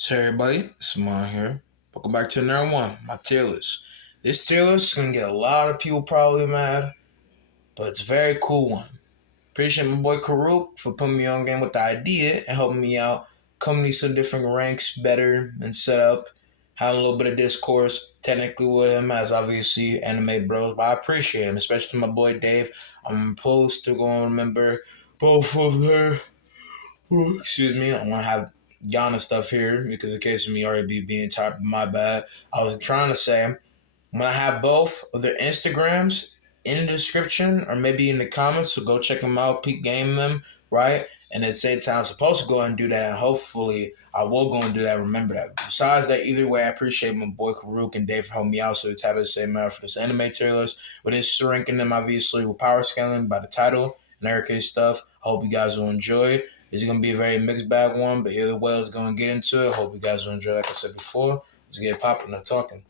So everybody, it's Mon here. Welcome back to another one, my tier list. This tier list is gonna get a lot of people probably mad, but it's a very cool one. Appreciate my boy Karuk for putting me on game with the idea and helping me out, coming to some different ranks better and set up. Having a little bit of discourse technically with him as obviously anime bros, but I appreciate him, especially my boy Dave. I'm supposed to go and remember both of their excuse me, I want to have Yana stuff here because in case of me already being typed, my bad. I was trying to say I'm gonna have both of their Instagrams in the description or maybe in the comments, so go check them out, peek game them, right? And at the same time, I'm supposed to go and do that. And hopefully, I will go and do that. Remember that. Besides that, either way, I appreciate my boy Karuk and Dave for helping me out. So it's having the same matter for this anime tier list. With this ranking them obviously with power scaling by the title and everything stuff. I hope you guys will enjoy. It's gonna be a very mixed bag one, but either way, let's go and get into it. Hope you guys will enjoy. Like I said before, let's get popping and talking.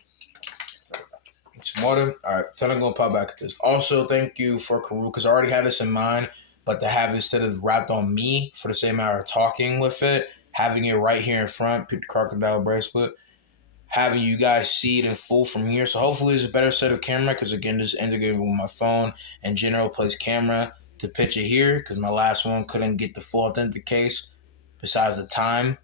Smarter. All right, time to go pop back at this. Also, thank you for Karuk because I already had this in mind, but to have it instead of wrapped on me for the same hour of talking with it, having it right here in front, pick the crocodile bracelet, having you guys see it in full from here. So hopefully it's a better set of camera because again, this is integrated with my phone and general plays camera to pitch it here because my last one couldn't get the full authentic case. Besides the time,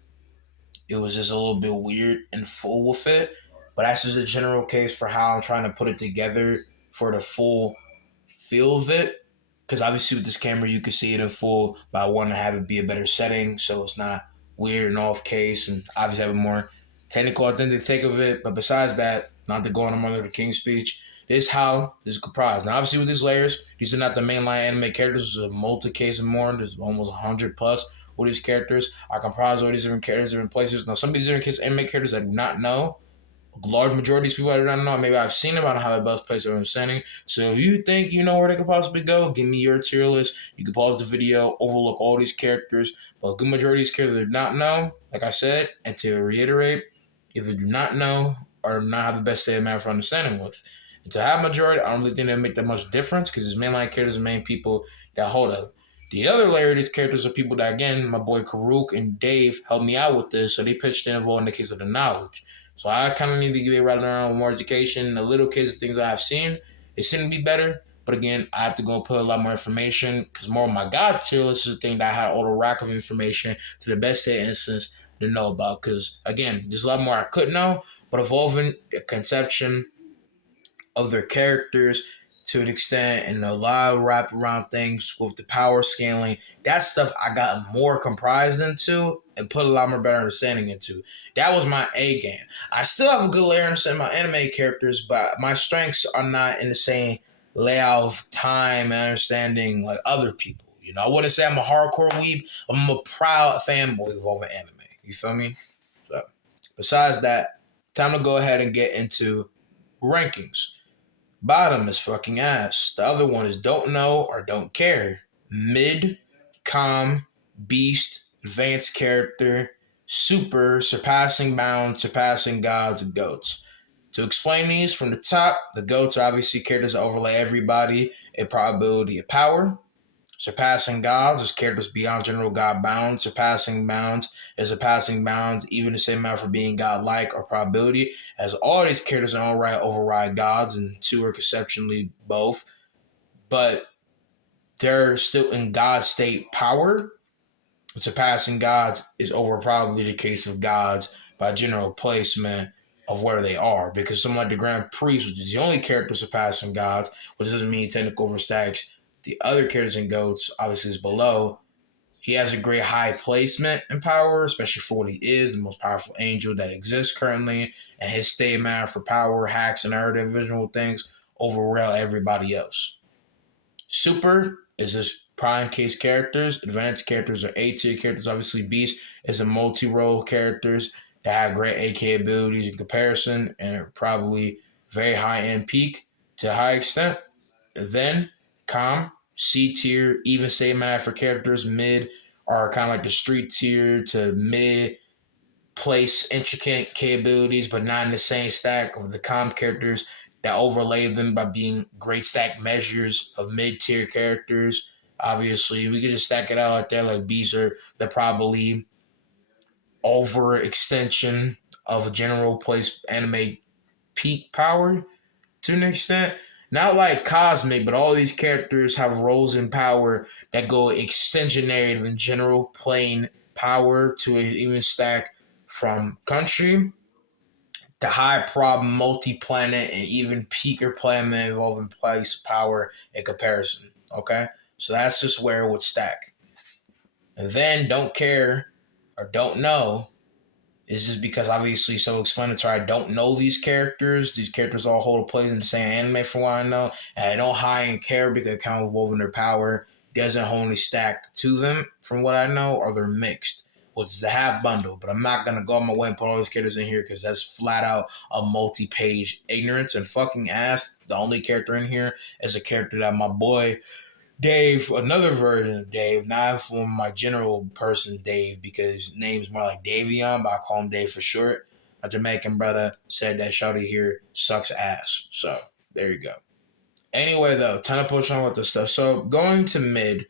it was just a little bit weird and full with it. But that's just a general case for how I'm trying to put it together for the full feel of it. Because obviously with this camera, you can see it in full, but I want to have it be a better setting so it's not weird and off case and obviously have a more technical, authentic take of it. But besides that, not to go on a Martin Luther King speech, this is how this is comprised. Now, obviously with these layers, these are not the mainline anime characters. There's a multi-case and more. There's almost 100 plus with these characters. I comprise all these different characters, different places. Now, some of these different anime characters I do not know, large majority of people I don't know. Maybe I've seen them. I don't have the best place of understanding. So if you think you know where they could possibly go, give me your tier list. You can pause the video, overlook all these characters. But a good majority of these characters I do not know, like I said, and to reiterate, if you do not know or not have the best state of matter for understanding with. And to have majority, I don't really think it'll make that much difference because his mainline characters are main people that hold up. The other layer of these characters are people that, again, my boy Karuk and Dave helped me out with this, so they pitched in involved in the case of the knowledge. So I kind of need to get right around with more education. The little cases, things I have seen, it shouldn't be better. But again, I have to go put a lot more information because more of my God tier list is the thing that I had all the rack of information to the best set instance to know about. Because again, there's a lot more I could know, but evolving the conception of their characters to an extent and a lot of wrap around things with the power scaling. That stuff I got more comprised into and put a lot more better understanding into. That was my A game. I still have a good layer understanding my anime characters, but my strengths are not in the same layout of time and understanding like other people. You know, I wouldn't say I'm a hardcore weeb. I'm a proud fanboy of all the anime. You feel me? So, besides that, time to go ahead and get into rankings. Bottom is fucking ass. The other one is don't know or don't care. Mid, calm, beast, advanced character, super, surpassing bounds, surpassing gods, and goats. To explain these from the top, the goats are obviously characters that overlay everybody, a probability of power. Surpassing gods is characters beyond general god bounds. Surpassing bounds is surpassing bounds, even the same amount for being godlike or probability, as all these characters in own right override gods, and two are conceptually both, but they're still in god state power. Surpassing gods is over probably the case of gods by general placement of where they are, because someone like the Grand Priest, which is the only character surpassing gods, which doesn't mean technical overstacks the other characters and goats, obviously is below. He has a great high placement and power, especially for what he is, the most powerful angel that exists currently, and his state matter for power, hacks, and other visual things overrail everybody else. Super is just prime case characters. Advanced characters are A tier characters. Obviously, Beast is a multi-role characters that have great AK abilities in comparison and are probably very high end peak to a high extent. Then calm, C tier, even same matter for characters. Mid are kind of like the street tier to mid place intricate capabilities, but not in the same stack of the calm characters that overlay them by being great stack measures of mid tier characters. Obviously, we could just stack it out like that, like Beezer, that probably overextension of a general place anime peak power to an extent. Not like cosmic, but all these characters have roles in power that go extensionary than general plane power to an even stack from country to high problem multi-planet and even peaker planet involving place power in comparison. Okay? So that's just where it would stack. And then don't care or don't know is just because obviously so explanatory. I don't know these characters. These characters all hold a place in the same anime from what I know. And I don't high and care because they kind of woven their power doesn't hold any stack to them from what I know, or they're mixed. Which is a half bundle, but I'm not gonna go on my way and put all these characters in here because that's flat out a multi-page ignorance and fucking ass. The only character in here is a character that my boy Dave, another version of Dave, not from my general person Dave, because his name's more like Davion, but I call him Dave for short. My Jamaican brother said that shawty here sucks ass. So there you go. Anyway, though, time to push on with this stuff. So going to mid,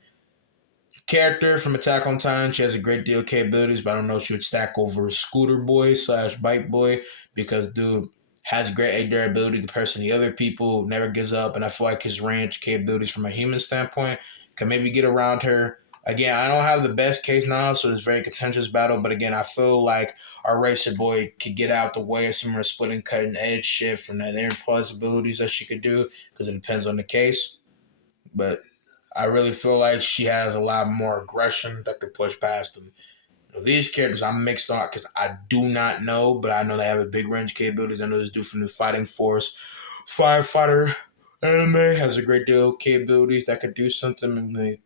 character from Attack on Titan. She has a great deal of capabilities, but I don't know if she would stack over Scooter Boy / Bike Boy because dude has great durability compared to the other people, never gives up, and I feel like his range capabilities from a human standpoint can maybe get around her. Again, I don't have the best case now, so it's a very contentious battle, but again, I feel like our Racer Boy could get out the way of some of her splitting, cutting edge shit from the other plausibilities that she could do because it depends on the case. But I really feel like she has a lot more aggression that could push past them. These characters I'm mixed on because I do not know, but I know they have a big range capabilities. I know this dude from the Fighting Force Firefighter anime has a great deal of capabilities that could do something in the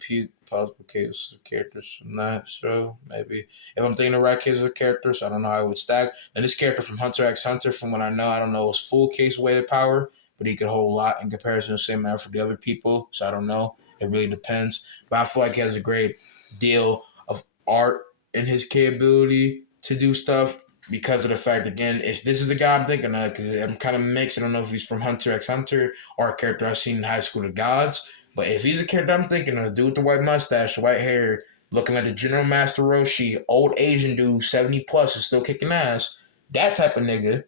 possible case of characters. I'm not sure. Maybe if I'm thinking the right case of characters, I don't know how I would stack. And this character from Hunter x Hunter, from what I don't know his full case weighted power, but he could hold a lot in comparison to the same amount for the other people. So I don't know. It really depends. But I feel like he has a great deal of art in his capability to do stuff because of the fact, again, if this is the guy I'm thinking of, because I'm kind of mixed. I don't know if he's from Hunter x Hunter or a character I've seen in High School of Gods. But if he's a character I'm thinking of, dude with the white mustache, white hair, looking like the General Master Roshi, old Asian dude, 70 plus, is still kicking ass, that type of nigga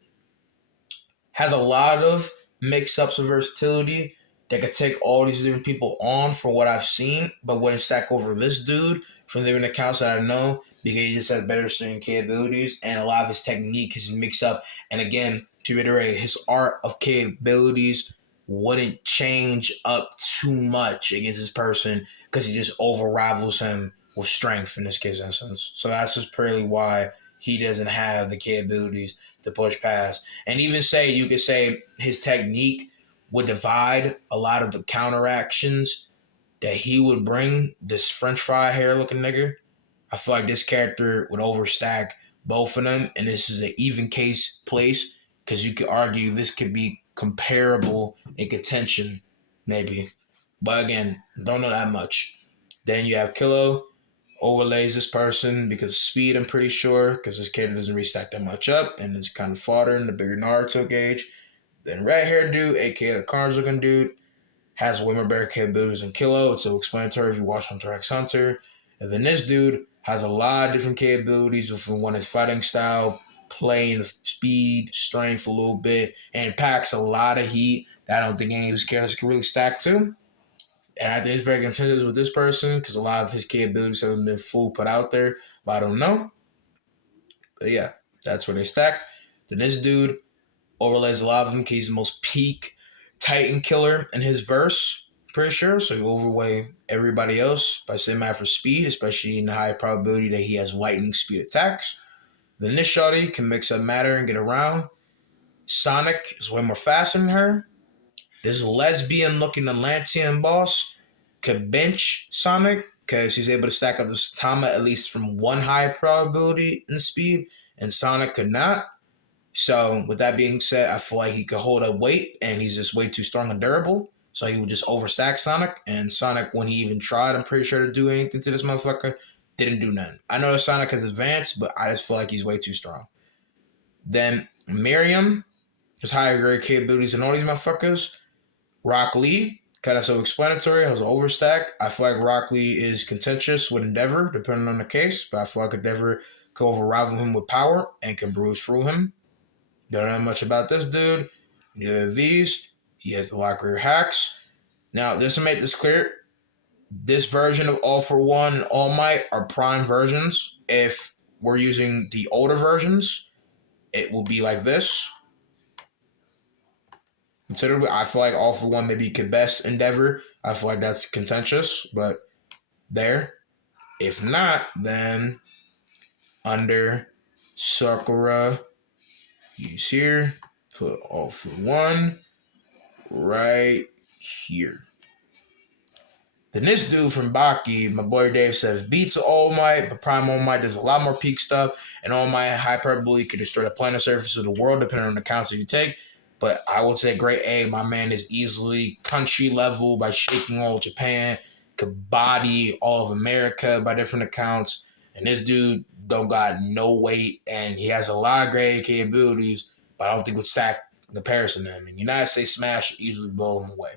has a lot of mix-ups of versatility that could take all these different people on from what I've seen, but wouldn't stack over this dude from different accounts that I know because he just has better swinging capabilities and a lot of his technique, his mix-up, and again, to reiterate, his art of capabilities wouldn't change up too much against this person because he just over rivals him with strength in this case instance. So that's just purely why he doesn't have the capabilities to push past. And even say you could say his technique would divide a lot of the counteractions that he would bring this French fry hair looking nigga. I feel like this character would overstack both of them, and this is an even case place because you could argue this could be comparable in contention, maybe. But again, don't know that much. Then you have Kilo, overlays this person because of speed, I'm pretty sure, because this character doesn't really stack that much up, and it's kind of fodder in the bigger Naruto gauge. Then red haired dude, aka the Carnage looking dude, has way more better capabilities than Kilo. It's so explanatory if you watch Hunter x Hunter. And then this dude has a lot of different capabilities from one his fighting style, playing speed, strength a little bit, and packs a lot of heat that I don't think any of his characters can really stack to. And I think it's very contentious with this person because a lot of his capabilities haven't been full put out there, but I don't know. But yeah, that's where they stack. Then this dude overlays a lot of them. He's the most peak Titan killer in his verse, pretty sure. So he overweigh everybody else by same amount for speed, especially in the high probability that he has lightning speed attacks. Then this shawty can mix up matter and get around. Sonic is way more faster than her. This lesbian looking Atlantean boss could bench Sonic because he's able to stack up this Tama at least from one high probability in speed, and Sonic could not. So with that being said, I feel like he could hold up weight, and he's just way too strong and durable. So he would just overstack Sonic, and Sonic, when he even tried, I'm pretty sure to do anything to this motherfucker, didn't do nothing. I know that Sonic has advanced, but I just feel like he's way too strong. Then Miriam has higher grade capabilities than all these motherfuckers. Rock Lee, kind of self-explanatory, has an overstack. I feel like Rock Lee is contentious with Endeavor, depending on the case, but I feel like Endeavor can overrival him with power and can bruise through him. Don't know much about this dude. Neither of these. He has a lot of great hacks. Now, just to make this clear, this version of All For One and All Might are prime versions. If we're using the older versions, it will be like this. Considerably, I feel like All For One maybe could best Endeavor. I feel like that's contentious, but there. If not, then under Sakura, use here. Put All For One right here. Then this dude from Baki, my boy Dave says, beats All Might, but Prime All Might does a lot more peak stuff, and All Might hyperbole can destroy the planet surface of the world depending on the counts that you take. But I would say grade A, my man is easily country level by shaking all of Japan, could body all of America by different accounts, and this dude don't got no weight, and he has a lot of great capabilities, but I don't think would sack in comparison to him. And United States Smash easily blow him away.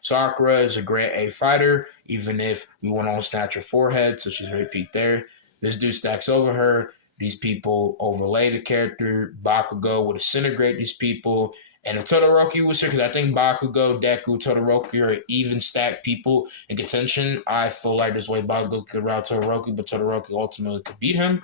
Sakura is a grade A fighter, even if we want to snatch her forehead, so she's very peaked there. This dude stacks over her. These people overlay the character. Bakugo would disintegrate these people. And if Todoroki was here, because I think Bakugo, Deku, Todoroki are even stacked people in contention, I feel like this way Bakugo could route Todoroki, but Todoroki ultimately could beat him.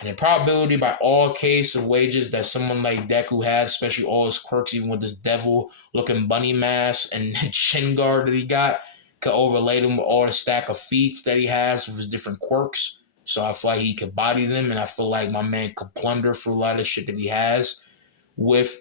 And the probability by all case of wages that someone like Deku has, especially all his quirks, even with this devil-looking bunny mask and chin guard that he got, could overlay them with all the stack of feats that he has with his different quirks. So I feel like he could body them, and I feel like my man could plunder through a lot of shit that he has with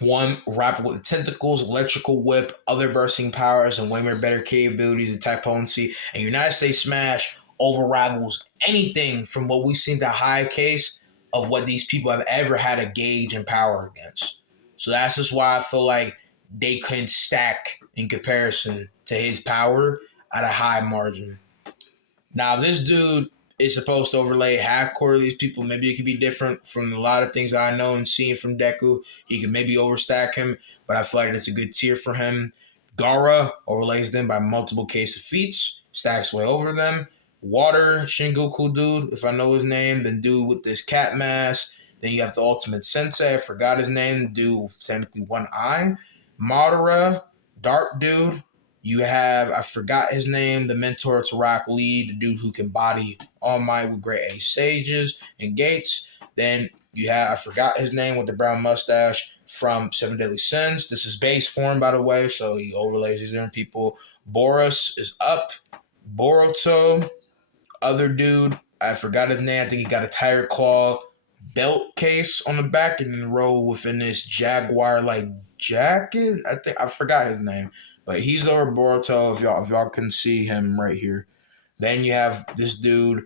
one rapper with tentacles, electrical whip, other bursting powers, and way more better capabilities and type potency. And United States Smash overrivals anything from what we've seen the high case of what these people have ever had a gauge and power against. So that's just why I feel like they couldn't stack in comparison to his power at a high margin. Now, this dude is supposed to overlay half core of these people. Maybe it could be different from a lot of things I know and seen from Deku. He could maybe overstack him, but I feel like it's a good tier for him. Gara overlays them by multiple case of feats, stacks way over them. Water, Shingoku dude, if I know his name, then dude with this cat mask. Then you have the ultimate sensei, I forgot his name, dude with technically one eye. Madara, dark dude. You have, I forgot his name, the mentor to Rock Lee, the dude who can body All Might with great A sages and gates. Then you have, I forgot his name with the brown mustache from Seven Deadly Sins. This is base form, by the way, so he overlays these different people. Boris is up. Boruto, other dude, I forgot his name. I think he got a Tiger Claw belt case on the back and then roll within this Jaguar-like jacket. I forgot his name. But he's over Boruto if y'all can see him right here. Then you have this dude,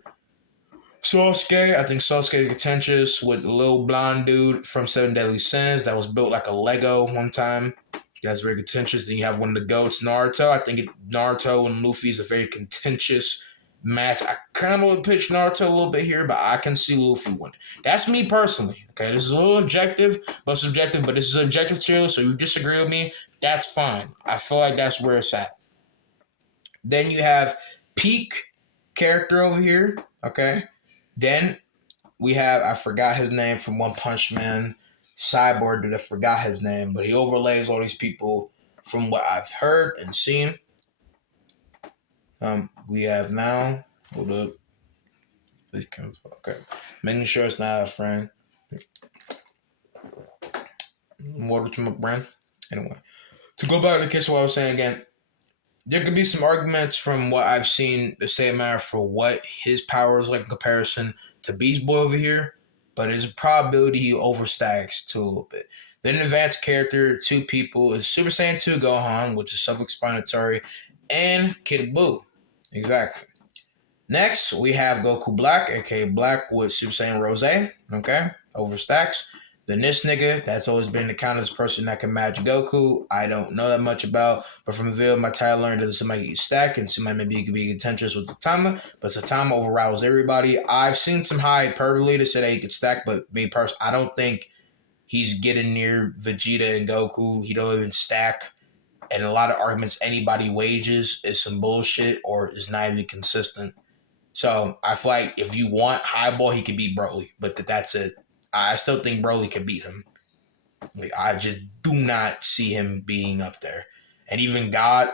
Sosuke. I think Sosuke is contentious with a little blonde dude from Seven Deadly Sins that was built like a Lego one time. That's very contentious. Then you have one of the GOATs, Naruto. I think Naruto and Luffy is a very contentious match. I kind of would pitch Naruto a little bit here, but I can see Luffy winning. That's me personally. Okay, this is a little objective, but subjective. But this is objective too. So you disagree with me, that's fine. I feel like that's where it's at. Then you have peak character over here. Okay. Then we have, I forgot his name from One Punch Man. Cyborg dude, I forgot his name, but he overlays all these people from what I've heard and seen. We have now, hold up. Okay. Making sure it's not a friend. Water to my brain. Anyway. To go back to the case of what I was saying again, there could be some arguments from what I've seen the same matter for what his power is like in comparison to Beast Boy over here, but there's a probability he overstacks too a little bit. Then advanced character, two people, is Super Saiyan 2 Gohan, which is self-explanatory, and Kid Buu. Exactly. Next, we have Goku Black, aka Black with Super Saiyan Rose. Okay, overstacks. Then this nigga, that's always been the kind of person that can match Goku. I don't know that much about, but from the video, my title learned that somebody can stack, and somebody maybe he could be contentious with Saitama, but Saitama overrides everybody. I've seen some high hyperbole to say that he could stack, but me personally, I don't think he's getting near Vegeta and Goku. He don't even stack. And a lot of arguments anybody wages is some bullshit or is not even consistent. So I feel like if you want highball, he could beat Broly, but that's it. I still think Broly could beat him. Like, I just do not see him being up there. And even God,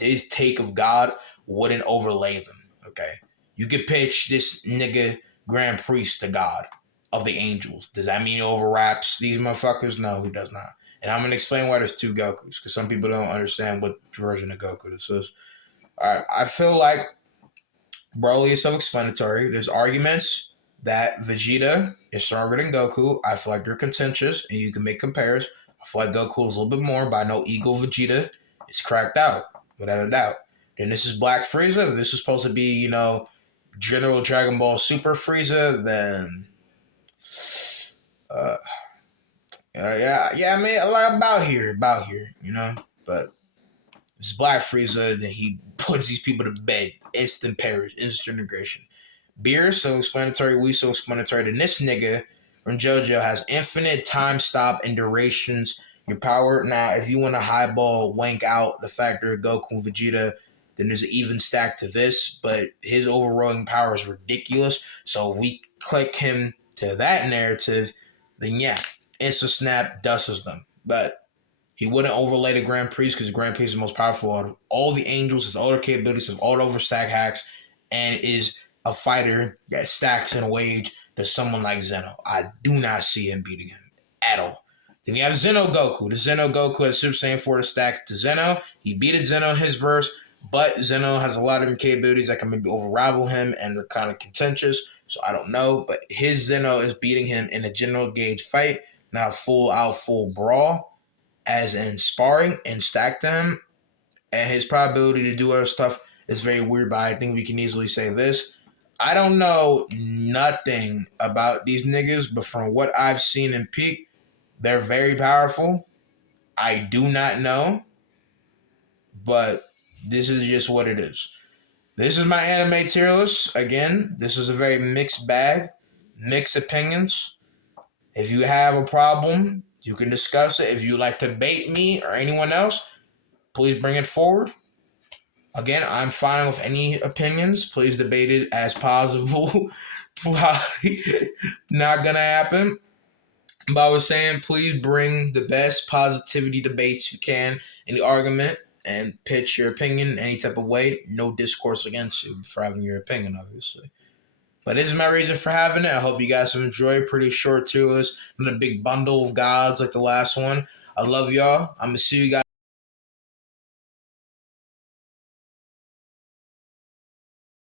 his take of God wouldn't overlay them. Okay. You could pitch this nigga Grand Priest to God of the angels. Does that mean he overraps these motherfuckers? No, he does not. And I'm gonna explain why there's two Gokus, because some people don't understand what version of Goku this is. Alright, I feel like Broly is self-explanatory. There's arguments that Vegeta is stronger than Goku. I feel like they're contentious, and you can make compares. I feel like Goku is a little bit more, but I know Eagle Vegeta is cracked out, without a doubt. Then this is Black Frieza. This is supposed to be, General Dragon Ball Super Frieza. Then, uh, yeah, I mean, a lot about here, But it's Black Frieza, then he puts these people to bed. Instant perish, instant integration. Beer, so explanatory. We so explanatory. Then this nigga from JoJo has infinite time stop and durations. Your power. Now, if you want to highball, wank out the factor of Goku and Vegeta, then there's an even stack to this. But his overwhelming power is ridiculous. So if we click him to that narrative, then yeah, instant snap dusts them. But he wouldn't overlay the Grand Priest because Grand Priest is the most powerful out of all the angels, has all their capabilities, has all the overstack hacks, and is a fighter that stacks in a wage to someone like Zeno. I do not see him beating him at all. Then you have Zeno Goku. The Zeno Goku has Super Saiyan 4 to stacks to Zeno. He beat Zeno in his verse, but Zeno has a lot of capabilities that can maybe overrival him, and they're kind of contentious, so I don't know. But his Zeno is beating him in a general gauge fight, not a full brawl, as in sparring and stack to him, and his probability to do other stuff is very weird, but I think we can easily say this. I don't know nothing about these niggas, but from what I've seen in Peak, they're very powerful. I do not know, but this is just what it is. This is my anime tier list. Again, this is a very mixed bag, mixed opinions. If you have a problem, you can discuss it. If you like to bait me or anyone else, please bring it forward. Again, I'm fine with any opinions. Please debate it as possible. Not gonna happen. But I was saying, please bring the best positivity debates you can in the argument and pitch your opinion any type of way. No discourse against you for having your opinion, obviously. But this is my reason for having it. I hope you guys have enjoyed. Pretty short to us. Not a big bundle of gods like the last one. I love y'all. I'm going to see you guys.